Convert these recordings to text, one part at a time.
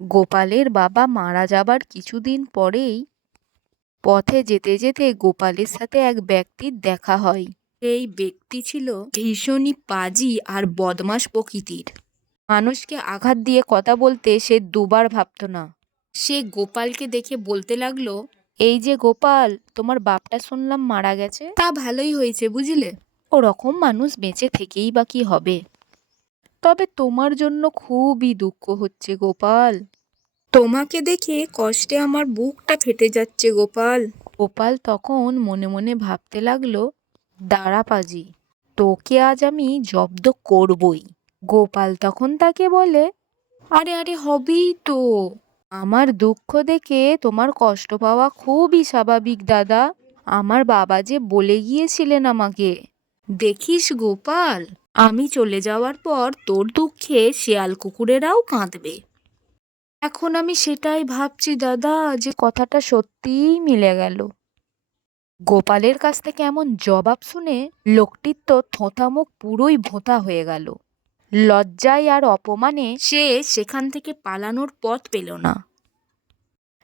গোপালের বাবা মারা যাবার কিছুদিন পরেই পথে যেতে যেতে গোপালের সাথে এক ব্যক্তির দেখা হয়। এই ব্যক্তি ছিল ভীষণই পাজি আর বদমাশ প্রকৃতির। মানুষকে আঘাত দিয়ে কথা বলতে সে দুবার ভাবত না। সে গোপালকে দেখে বলতে লাগলো, এই যে গোপাল, তোমার বাপটা শুনলাম মারা গেছে। তা ভালোই হয়েছে বুঝলে, ওরকম মানুষ বেঁচে থেকেই বা কি হবে। তবে তোমার জন্য খুবই দুঃখ হচ্ছে গোপাল। তোমাকে দেখে কষ্টে আমার বুকটা ফেটে যাচ্ছে গোপাল। গোপাল তখন মনে মনে ভাবতে লাগলো, দাঁড়া পাজি, তোকে আজ আমি জব্দ করবই। গোপাল তখন তাকে বলে, আরে আরে হবেই তো। আমার দুঃখ দেখে তোমার কষ্ট পাওয়া খুবই স্বাভাবিক দাদা। আমার বাবা যে বলে গিয়েছিলেন আমাকে, দেখিস গোপাল, আমি চলে যাওয়ার পর তোর দুঃখে শেয়াল কুকুরেরাও কাঁদবে। এখন আমি সেটাই ভাবছি দাদা, যে কথাটা সত্যিই মিলে গেল। গোপালের কাছ থেকে এমন জবাব শুনে লোকটির তো থোঁতা মুখ পুরোই ভোঁতা হয়ে গেল। লজ্জায় আর অপমানে সে সেখান থেকে পালানোর পথ পেল না।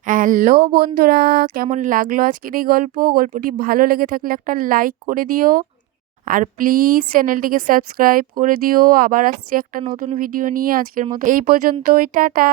হ্যালো বন্ধুরা, কেমন লাগলো আজকের এই গল্পটি ভালো লেগে থাকলে একটা লাইক করে দিও, আর প্লিজ চ্যানেলটিকে সাবস্ক্রাইব করে দিও। আবার আসছি একটা নতুন ভিডিও নিয়ে। আজকের মতো এই পর্যন্তই, টাটা।